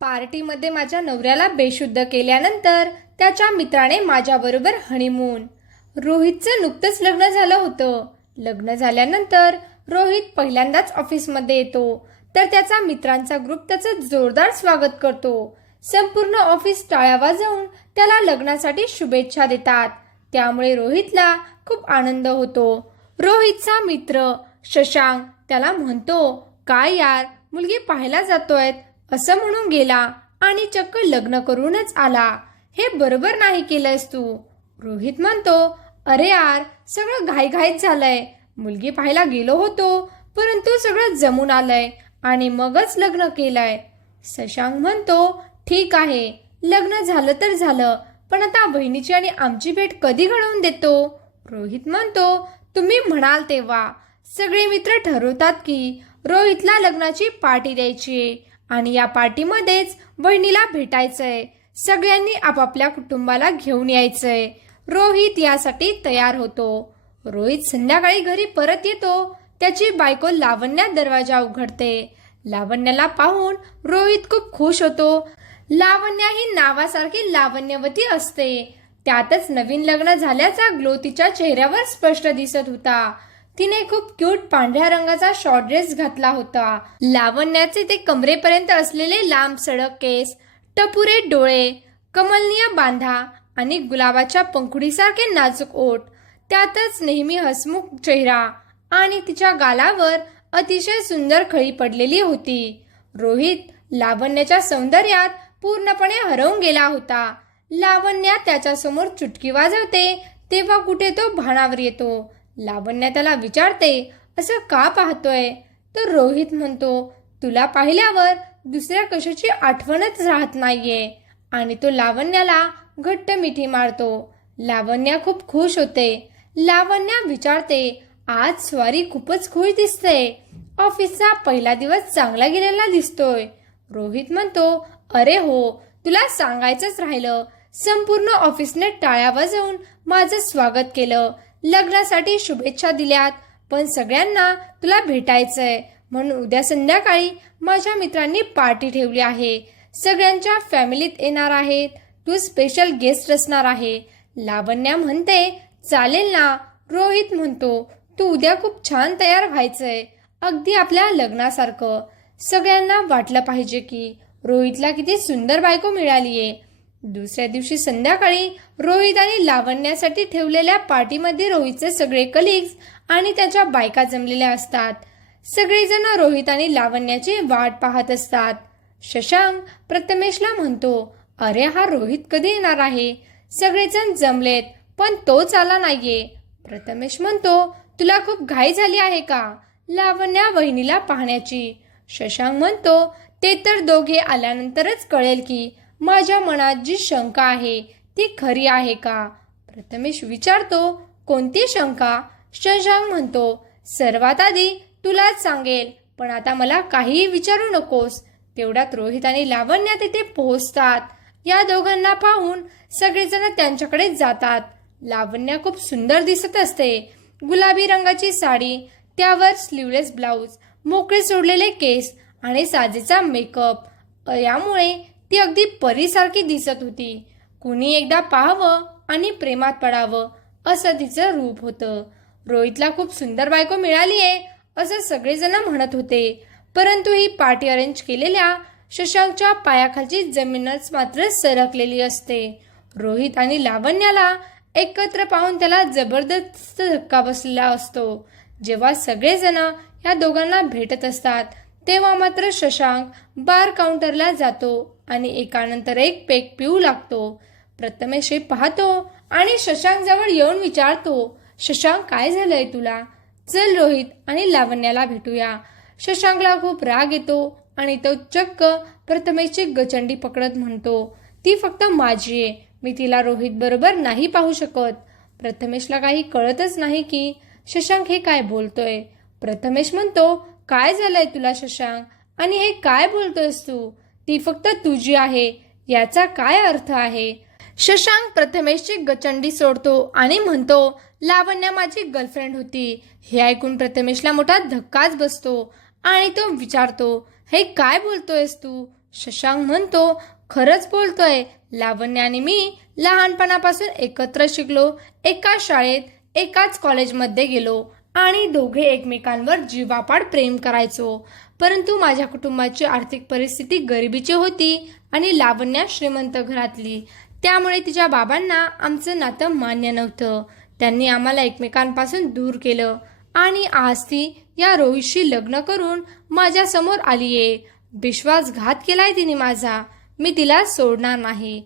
पार्टीमध्ये माझ्या नवऱ्याला बेशुद्ध केल्यानंतर त्याच्या मित्राने माझ्याबरोबर हनीमून रोहितचं नुकतंच लग्न झालं होतं. लग्न झाल्यानंतर रोहित पहिल्यांदाच ऑफिसमध्ये येतो. तर त्याचा मित्रांचा ग्रुप त्याचं जोरदार स्वागत करतो. संपूर्ण ऑफिस टाळ्या वाजवून त्याला लग्नासाठी शुभेच्छा देतात. त्यामुळे रोहितला खूप आनंद होतो. रोहितचा मित्र शशांक त्याला म्हणतो काय यार मुलगी पाहायला जातोय असं म्हणून गेला आणि चक्क लग्न करूनच आला. हे बरोबर नाही केलंयस तू. रोहित म्हणतो अरे यार सगळं घाईघाईत झालंय. मुलगी पाहायला गेलो होतो परंतु सगळं जमून आलंय आणि मगच लग्न केलंय. शशांक म्हणतो ठीक आहे लग्न झालं तर झालं पण आता बहिणीची आणि आमची भेट कधी घडवून देतो? रोहित म्हणतो तुम्ही म्हणाल तेव्हा. सगळे मित्र ठरवतात की रोहितला लग्नाची पार्टी द्यायची आणि या पार्टीमध्येच बहिणीला भेटायचंय. सगळ्यांनी आपापल्या कुटुंबाला घेऊन यायचंय. रोहित यासाठी तयार होतो. रोहित संध्याकाळी घरी परत येतो. त्याची बायको लावण्या दरवाजा उघडते. लावण्याला पाहून रोहित खूप खुश होतो. लावण्या ही नावासारखी लावण्यवती असते. त्यातच नवीन लग्न झाल्याचा ग्लो तिच्या चेहऱ्यावर स्पष्ट दिसत होता. तिने खूप क्यूट पांढऱ्या रंगाचा शॉर्ट ड्रेस घातला होता. लावण्याचे ते कमरेपर्यंत असलेले लांब सडक केस टपुरे डोळे कमलनीय बांधा आणि गुलाबाच्या पंखुडीसारखे नाजूक ओठ त्यातच नेहमी हसमुख चेहरा आणि तिच्या गालावर अतिशय सुंदर खळी पडलेली होती. रोहित लावण्याच्या सौंदर्यात पूर्णपणे हरवून गेला होता. लावण्या त्याच्यासमोर चुटकी वाजवते तेव्हा कुठे तो भाणावर येतो. लावण्या त्याला विचारते असं का पाहतोय? तर रोहित म्हणतो तुला पाहिल्यावर दुसऱ्या कशाची आठवणच राहत नाहीये. आणि तो लावण्याला घट्ट मिठी मारतो. लावण्या खूप खुश होते. लावण्या विचारते आज स्वारी खूपच खुश दिसते. ऑफिसचा पहिला दिवस चांगला गेलेला दिसतोय. रोहित म्हणतो अरे हो तुला सांगायचंच राहिलं. संपूर्ण ऑफिसने टाळ्या वाजवून माझं स्वागत केलं. लग्नासाठी शुभेच्छा दिल्यात. पण सगळ्यांना तुला भेटायचंय. म्हणून उद्या संध्याकाळी माझ्या मित्रांनी पार्टी ठेवली आहे. सगळ्यांच्या फॅमिलीत येणार आहेत. तू स्पेशल गेस्ट असणार आहे. लावण्या म्हणते चालेल ना रोहित म्हणतो तू उद्या खूप छान तयार व्हायचंय. अगदी आपल्या लग्नासारखं. सगळ्यांना वाटलं पाहिजे की रोहितला किती सुंदर बायको मिळालीये. दुसऱ्या दिवशी संध्याकाळी रोहित आणि लावण्यासाठी ठेवलेल्या पार्टीमध्ये रोहितचे सगळे कलिग्स आणि त्याच्या बायका जमलेल्या असतात. सगळेजण रोहित आणि लावण्याची वाट पाहत असतात. शशांक प्रथमेशला म्हणतो अरे हा रोहित कधी येणार आहे? सगळेजण जमलेत पण तोच आला नाहीये. प्रथमेश म्हणतो तुला खूप घाई झाली आहे का? लावण्या वहिनीला पाहण्याची. शशांक म्हणतो ते तर दोघे आल्यानंतरच कळेल की माझ्या मनात जी शंका आहे ती खरी आहे का? प्रथमेश विचारतो कोणती शंका? शशांक म्हणतो सर्वात आधी तुलाच सांगेल पण आता मला काहीही विचारू नकोस. तेवढ्यात रोहित आणि लावण्या तिथे पोहोचतात. या दोघांना पाहून सगळेजण त्यांच्याकडे जातात. लावण्या खूप सुंदर दिसत असते. गुलाबी रंगाची साडी त्यावर स्लीवलेस ब्लाऊज मोकळे सोडलेले केस आणि साजेचा मेकअप यामुळे ती अगदी परीसारखी दिसत होती. कुणी एकदा पाहावं आणि प्रेमात पडावं असं तिचं रूप होतं. रोहितला खूप सुंदर बायको मिळाली आहे असं सगळेजण म्हणत होते. परंतु ही पार्टी अरेंज केलेल्या शशांकच्या पायाखालची जमीनच मात्र सरकलेली असते. रोहित आणि लावण्याला एकत्र पाहून त्याला जबरदस्त धक्का बसलेला असतो. जेव्हा सगळेजण या दोघांना भेटत असतात तेव्हा मात्र शशांक बार काउंटरला जातो आणि एकानंतर एक पेक पिऊ लागतो. प्रथमेश हे पाहतो आणि शशांक जवळ येऊन विचारतो शशांक काय झालंय तुला? चल रोहित आणि लावण्याला भेटूया. शशांकला खूप राग येतो आणि तो चक्क प्रथमेशची गचंडी पकडत म्हणतो ती फक्त माझी आहे. मी तिला रोहित बरोबर नाही पाहू शकत. प्रथमेशला काही कळतच नाही की शशांक हे काय बोलतोय. प्रथमेश म्हणतो काय झालंय तुला शशांक? आणि हे काय बोलतोयस तू? ती फक्त तुझी आहे याचा काय अर्थ आहे? शशांक प्रथमेशची गचंडी सोडतो आणि म्हणतो लावण्या माझी गर्लफ्रेंड होती. हे ऐकून प्रथमेशला मोठा धक्काच बसतो आणि तो विचारतो हे काय बोलतोयस तू? शशांक म्हणतो खरंच बोलतोय. लावण्य आणि मी लहानपणापासून एकत्र शिकलो. एकाच शाळेत एकाच कॉलेजमध्ये गेलो. आणि दोघे एकमेकांवर जीवापाड प्रेम करायचो. परंतु माझ्या कुटुंबाची आर्थिक परिस्थिती गरिबीची होती आणि लावण्या श्रीमंत घरातली. त्यामुळे तिच्या बाबांना आमचं नातं मान्य नव्हतं. त्यांनी आम्हाला एकमेकांपासून दूर केलं. आणि आज ती या रोहितशी लग्न करून माझ्यासमोर आली आलीये. विश्वासघात केलाय तिने माझा. मी तिला सोडणार नाही.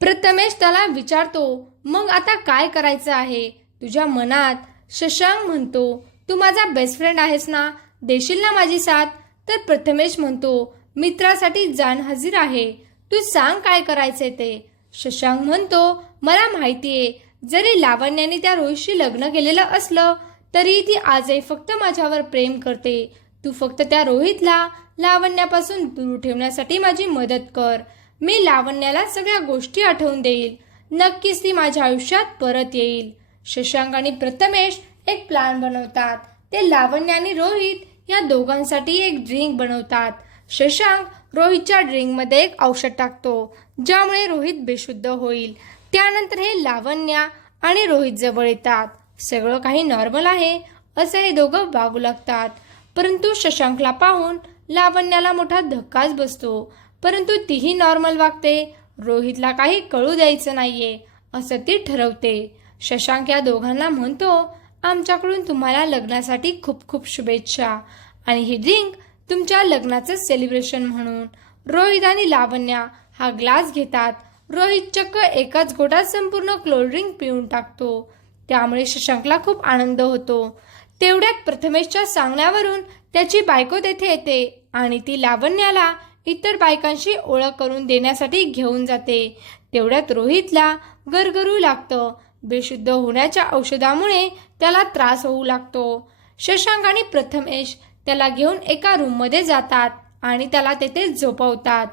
प्रथमेश त्याला विचारतो मग आता काय करायचं आहे? तुझ्या मनात शशांक म्हणतो तू माझा बेस्ट फ्रेंड आहेस ना? देशील ना माझी साथ? तर प्रथमेश म्हणतो मित्रासाठी जान हजीर आहे. तू सांग काय करायचंय ते? शशांक म्हणतो मला माहितीये जरी लावण्याने त्या रोहितशी लग्न केलेलं असलं तरी ती आजही फक्त माझ्यावर प्रेम करते. तू फक्त त्या रोहितला लावण्यापासून दूर ठेवण्यासाठी माझी मदत कर. मी लावण्याला सगळ्या गोष्टी आठवून देईल. नक्कीच ती माझ्या आयुष्यात परत येईल. शशांक आणि प्रथमेश एक प्लॅन बनवतात. ते लावण्य आणि रोहित या दोघांसाठी एक ड्रिंक बनवतात. शशांक रोहितच्या ड्रिंकमध्ये एक औषध टाकतो ज्यामुळे रोहित बेशुद्ध होईल. त्यानंतर हे लावण्या आणि रोहित जवळ येतात. सगळं काही नॉर्मल आहे असं हे दोघं वागू लागतात. परंतु शशांकला पाहून लावण्याला मोठा धक्काच बसतो. परंतु तीही नॉर्मल वागते. रोहितला काही कळू द्यायचं नाहीये असं ती ठरवते. शशांक या दोघांना म्हणतो आमच्याकडून तुम्हाला लग्नासाठी खूप खूप शुभेच्छा. आणि ही ड्रिंक तुमच्या लग्नाचं सेलिब्रेशन म्हणून. रोहित आणि लावण्या हा ग्लास घेतात. रोहित चक्क एकाच गोटात संपूर्ण कोल्ड ड्रिंक पिऊन टाकतो. त्यामुळे शशांकला खूप आनंद होतो. तेवढ्यात प्रथमेशच्या सांगण्यावरून त्याची बायको तेथे येते आणि ती लावण्याला इतर बायकांशी ओळख करून देण्यासाठी घेऊन जाते. तेवढ्यात रोहितला गरगरू लागतं. बेशुद्ध होण्याच्या औषधामुळे त्याला त्रास होऊ लागतो. शशांक आणि प्रथमेश त्याला घेऊन एका रूममध्ये जातात आणि त्याला तेथे झोपवतात.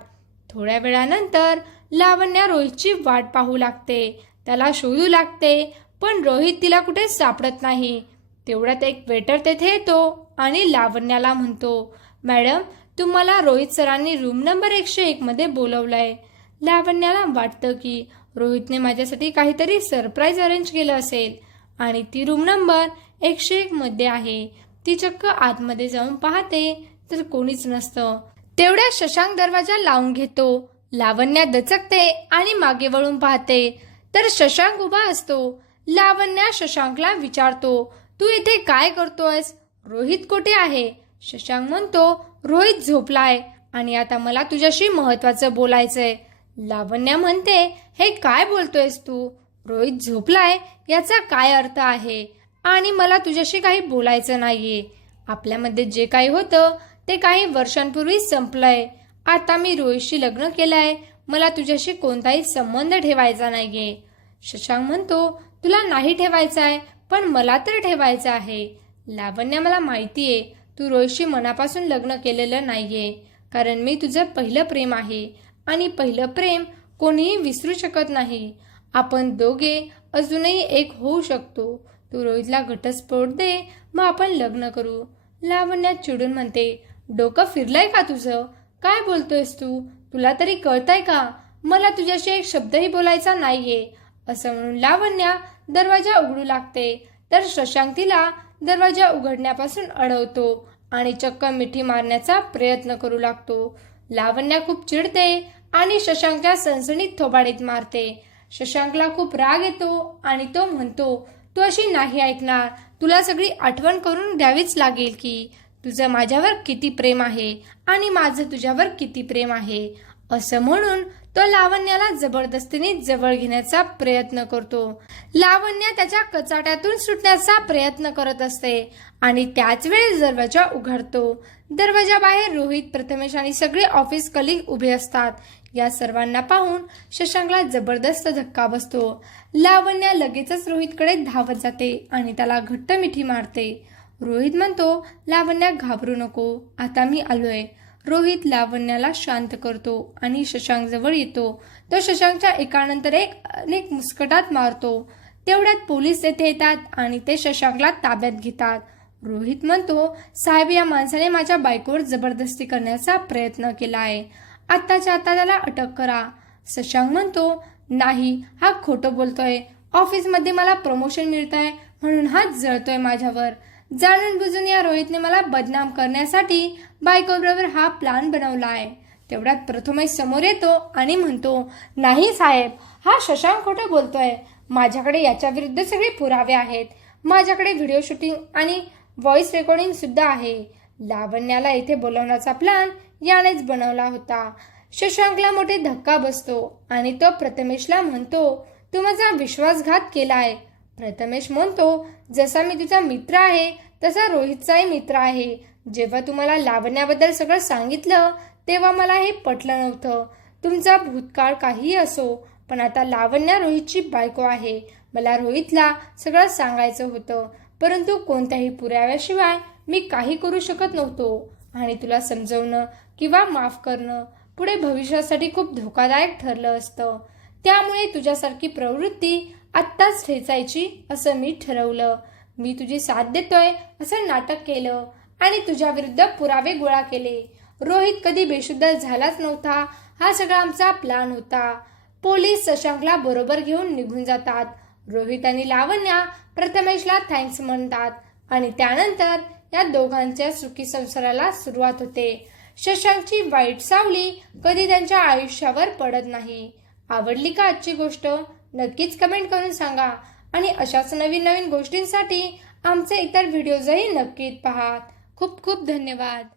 थोड्या वेळानंतर लावण्या रोहितची वाट पाहू लागते. त्याला शोधू लागते पण रोहित तिला कुठे सापडत नाही. तेवढ्यात एक वेटर तेथे येतो आणि लावण्याला म्हणतो मॅडम तुम्हाला रोहित सरांनी रूम नंबर एकशे एकमध्ये बोलवलंय. लावण्याला वाटतं की रोहितने माझ्यासाठी काहीतरी सरप्राईज अरेंज केलं असेल. आणि ती रूम नंबर एकशे एक मध्ये आहे. ती चक्क आतमध्ये जाऊन पाहते तर कोणीच नसतं. तेवढ्या शशांक दरवाजा लावून घेतो. लावण्या दचकते आणि मागे वळून पाहते. तर शशांक उभा असतो. लावण्या शशांकला विचारतो तू इथे काय करतोयस? रोहित कुठे आहे? शशांक म्हणतो रोहित झोपलाय आणि आता मला तुझ्याशी महत्वाचं बोलायचंय. लावण्या म्हणते हे काय बोलतोयस तू? रोहित झोपलाय? याचा काय अर्थ आहे? आणि मला तुझ्याशी काही बोलायचं नाहीये. आपल्यामध्ये जे काही होतं ते काही वर्षांपूर्वी संपलंय. आता मी रोहितशी लग्न केलंय. मला तुझ्याशी कोणताही संबंध ठेवायचा नाहीये. शशांक म्हणतो तुला नाही ठेवायचं आहे पण मला तर ठेवायचं आहे. लावण्या मला माहितीये तू रोहितशी मनापासून लग्न केलेलं नाहीये. कारण मी तुझं पहिलं प्रेम आहे. आणि पहिलं प्रेम कोणीही विसरू शकत नाही. आपण दोघे अजूनही एक होऊ शकतो. तू रोहितला घटस्फोट दे मग आपण लग्न करू. लावण्यात चिडून म्हणते डोकं फिरलंय का तुझं? काय बोलतोयस तू? तुला तरी कळतंय का? मला तुझ्याशी एक शब्दही बोलायचा नाहीये. असं म्हणून लावण्या दरवाजा उघडू लागते. तर शशांक तिला दरवाजा उघडण्यापासून अडवतो आणि चक्क मिठी मारण्याचा प्रयत्न करू लागतो. लावण्या खूप चिडते आणि शशांकच्या सणसणीत थोबाडीत मारते. शशांकला खूप राग येतो आणि तो म्हणतो तू अशी नाही ऐकणार. तुला सगळी आठवण करून द्यावीच लागेल की तुझं माझ्यावर किती प्रेम आहे आणि माझं तुझ्यावर किती प्रेम आहे. असं म्हणून तो लावण्याला जबरदस्तीने जवळ घेण्याचा प्रयत्न करतो. लावण्य त्याच्या कचाट्यातून सुटण्याचा प्रयत्न करत असते आणि त्याच वेळी दरवाजा उघडतो. दरवाजाबाहेर रोहित प्रथमेश आणि सगळे ऑफिस कलिग उभे असतात. या सर्वांना पाहून शशांकला जबरदस्त धक्का बसतो. लावण्य लगेचच रोहितकडे धावत जाते आणि त्याला घट्ट मिठी मारते. रोहित म्हणतो लावण्या घाबरू नको. आता मी आलोय. रोहित लावण्याला शांत करतो आणि शशांक जवळ येतो. तो शशांकच्या एकानंतर एक अनेक मुस्कटात मारतो. तेवढ्यात पोलीस येथे येतात आणि ते शशांकला ताब्यात घेतात. रोहित म्हणतो साहेब या माणसाने माझ्या बायकोवर जबरदस्ती करण्याचा प्रयत्न केला आहे. आत्ताच्या आता त्याला अटक करा. शशांक म्हणतो नाही हा खोटं बोलतोय. ऑफिसमध्ये मला प्रमोशन मिळत आहे म्हणून हा जळतोय माझ्यावर. जाणून बुजून या रोहितने मला बदनाम करण्यासाठी बायकोबरोबर हा प्लान बनवला आहे. तेवढ्यात प्रथमेश समोर येतो आणि म्हणतो नाही साहेब हा शशांक खोटं बोलतोय. माझ्याकडे याच्याविरुद्ध सगळे पुरावे आहेत. माझ्याकडे व्हिडिओ शूटिंग आणि व्हॉइस रेकॉर्डिंग सुद्धा आहे. लावण्याला इथे बोलवण्याचा प्लान यानेच बनवला होता. शशांकला मोठे धक्का बसतो आणि तो प्रथमेशला म्हणतो तू माझा विश्वासघात केलाय. प्रथमेश म्हणतो जसा मी तुझा मित्र आहे तसा रोहितचाही मित्र आहे. जेव्हा तुम्हाला लावण्याबद्दल सगळं सांगितलं तेव्हा मला हे पटलं नव्हतं. तुमचा भूतकाळ काहीही असो पण आता लावण्या रोहितची बायको आहे. मला रोहितला सगळं सांगायचं होतं. परंतु कोणत्याही पुराव्याशिवाय मी काही करू शकत नव्हतो. आणि तुला समजवणं किंवा माफ करणं पुढे भविष्यासाठी खूप धोकादायक ठरलं असतं. त्यामुळे तुझ्यासारखी प्रवृत्ती आत्ताच ठेचायची असं मी ठरवलं. मी तुझी साथ देतोय असं नाटक केलं आणि तुझ्याविरुद्ध पुरावे गोळा केले. रोहित कधी बेशुद्ध झालाच नव्हता. हा सगळा आमचा प्लान होता. पोलीस शशांकला बरोबर घेऊन निघून जातात. रोहित आणि लावण्या प्रथमेशला थँक्स म्हणतात आणि त्यानंतर या दोघांच्या सुखी संसाराला सुरुवात होते. शशांकची वाईट सावली कधी त्यांच्या आयुष्यावर पडत नाही. आवडली का आजची गोष्ट? नक्कीच कमेंट करून सांगा. आणि अशाच नवीन नवीन गोष्टींसाठी आमचे इतर व्हिडिओजही नक्कीच पहा. खूप खूप धन्यवाद.